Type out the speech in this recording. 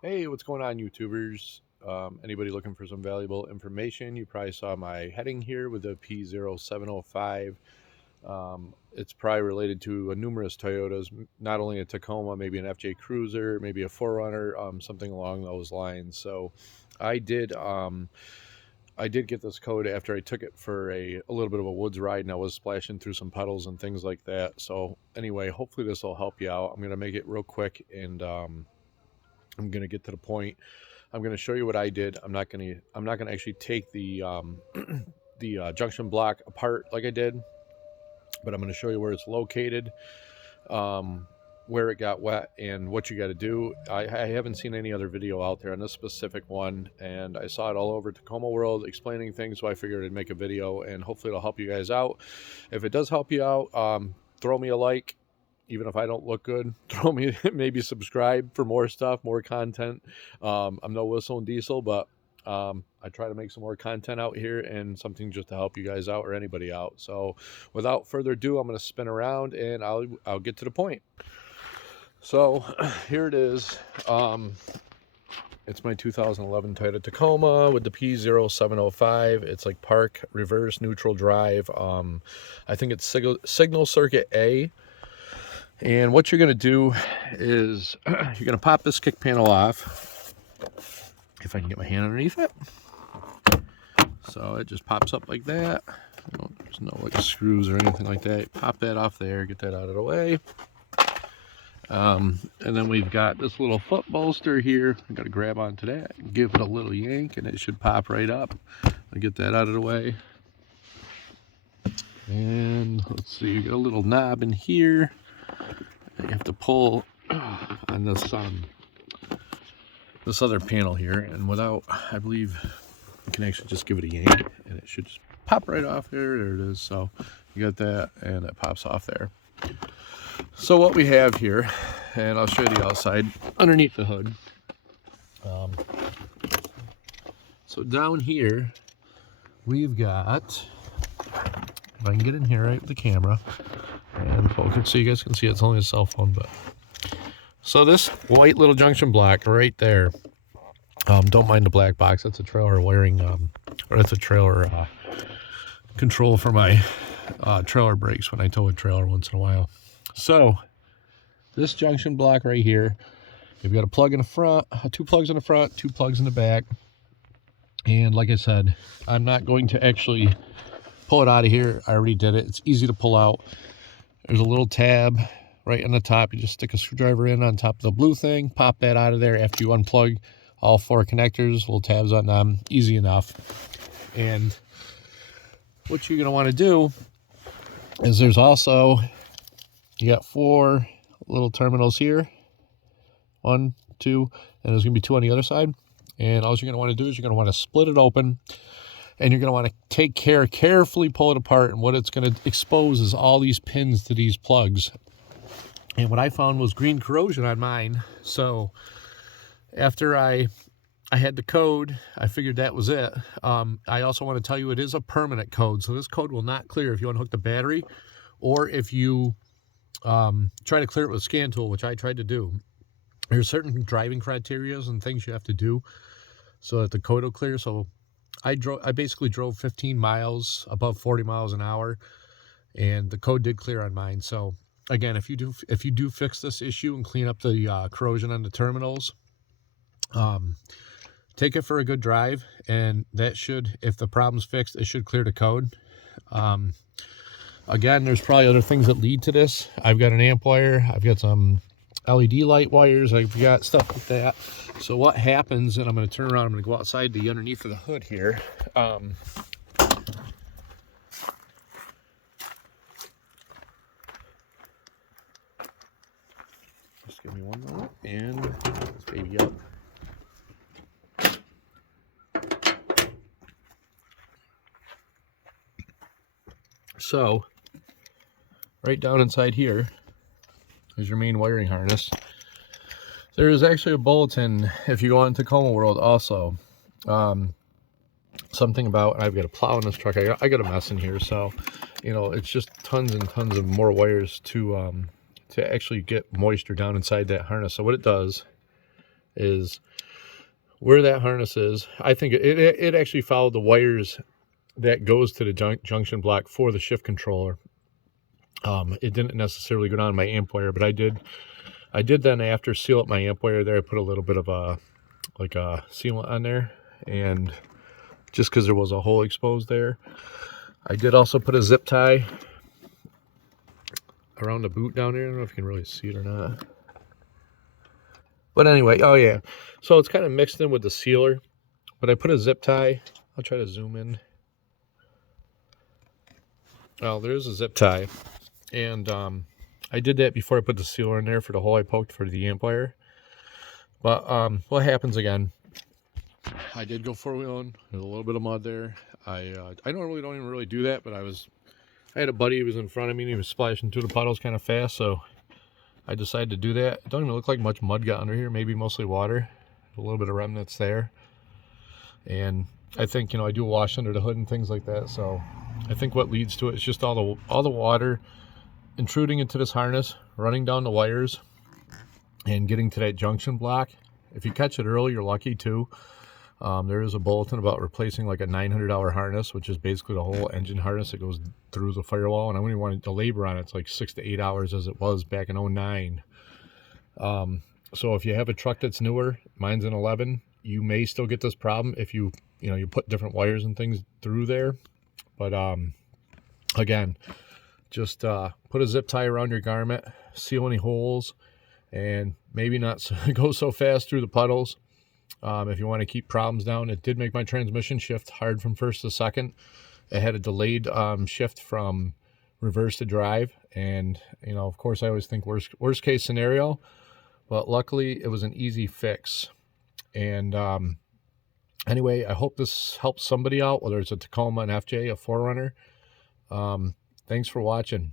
Hey, what's going on, YouTubers? Anybody looking for some valuable information? You probably saw my heading here with the p0705. It's probably related to numerous Toyotas, not only a Tacoma, maybe an FJ Cruiser, maybe a 4Runner, something along those lines. So I did I did get this code after I took it for a little bit of a woods ride, and I was splashing through some puddles and things like that. So anyway, hopefully this will help you out. I'm gonna make it real quick, and I'm gonna get to the point. I'm going to show you what I did. I'm not gonna actually take the the junction block apart like I did, but I'm going to show you where it's located, um, where it got wet, and what you got to do. I haven't seen any other video out there on this specific one, and I saw it all over Tacoma World explaining things, so I figured I'd make a video, and hopefully it'll help you guys out. If it does help you out, throw me a like. Even if I don't look good, throw me, maybe subscribe for more stuff, more content. I'm no Whistle and Diesel, but I try to make some more content out here and something just to help you guys out or anybody out. So without further ado, I'm going to spin around and I'll get to the point. So here it is. It's my 2011 Toyota Tacoma with the p0705. It's like park, reverse, neutral drive. I think it's signal circuit A. And what you're going to do is you're going to pop this kick panel off, if I can get my hand underneath it. So it just pops up like that. There's no like screws or anything like that. Pop that off there, get that out of the way. And then we've got this little foot bolster here. I got to grab onto that, give it a little yank, and it should pop right up. I'll get that out of the way. And let's see, you got a little knob in here. You have to pull on this other panel here, and without, I believe you can actually just give it a yank and it should just pop right off there. There it is. So you got that, and it pops off there. So what we have here, and I'll show you the outside underneath the hood. So down here we've got, if I can get in here right with the camera and focus so you guys can see, it's only a cell phone, but so this white little junction block right there, don't mind the black box, that's a trailer wiring, or that's a trailer control for my trailer brakes when I tow a trailer once in a while. So this junction block right here, you've got a plug in the front, 2 plugs in the front, 2 plugs in the back. And like I said, I'm not going to actually pull it out of here. I already did it. It's easy to pull out. There's a little tab right on the top. You just stick a screwdriver in on top of the blue thing, pop that out of there after you unplug all 4 connectors, little tabs on them, easy enough. And what you're going to want to do is there's also, you got 4 little terminals here, 1, 2, and there's going to be 2 on the other side. And all you're going to want to do is you're going to want to split it open, and you're going to want to take care, carefully pull it apart, and what it's going to expose is all these pins to these plugs. And what I found was green corrosion on mine. So after I had the code, I figured that was it. I also want to tell you it is a permanent code. So this code will not clear if you unhook the battery, or if you try to clear it with a scan tool, which I tried to do. There's certain driving criteria and things you have to do so that the code will clear. So I basically drove 15 miles above 40 miles an hour, and the code did clear on mine. So again, if you do fix this issue and clean up the corrosion on the terminals, take it for a good drive, and that should, if the problem's fixed, it should clear the code. Again, there's probably other things that lead to this. I've got an amp wire, I've got some LED light wires, I've got stuff like that. So what happens, and I'm going to turn around, I'm going to go outside the underneath of the hood here. Just give me one moment, and put this baby up. So right down inside here is your main wiring harness. There is actually a bulletin if you go on Tacoma World also. Something about, I've got a plow in this truck. I got a mess in here, so you know, it's just tons and tons of more wires to actually get moisture down inside that harness. So what it does is where that harness is. I think it actually followed the wires that goes to the junction block for the shift controller. It didn't necessarily go down my amp wire, but I did then after seal up my amp wire there. I put a little bit of a sealant on there, and just because there was a hole exposed there. I did also put a zip tie around the boot down there. I don't know if you can really see it or not. But anyway, oh yeah. So it's kind of mixed in with the sealer. But I put a zip tie. I'll try to zoom in. Oh, there's a zip tie. And I did that before I put the sealer in there for the hole I poked for the amp wire. But what happens again? I did go four-wheeling. There's a little bit of mud there. I normally don't even really do that, but I had a buddy who was in front of me and he was splashing through the puddles kind of fast, so I decided to do that. It don't even look like much mud got under here, maybe mostly water. A little bit of remnants there. And I think, I do wash under the hood and things like that, so I think what leads to it is just all the water intruding into this harness, running down the wires, and getting to that junction block. If you catch it early, you're lucky too. There is a bulletin about replacing like a $900 harness, which is basically the whole engine harness that goes through the firewall. And I wouldn't want the labor on it. It's like 6 to 8 hours as it was back in 09. So if you have a truck that's newer, mine's an 11, you may still get this problem if you put different wires and things through there. But again, just put a zip tie around your garment, seal any holes, and maybe not go so fast through the puddles. If you want to keep problems down. It did make my transmission shift hard from first to second. It had a delayed shift from reverse to drive, and of course I always think worst case scenario, but luckily it was an easy fix. And anyway, I hope this helps somebody out, whether it's a Tacoma, an FJ, a 4Runner. Thanks for watching.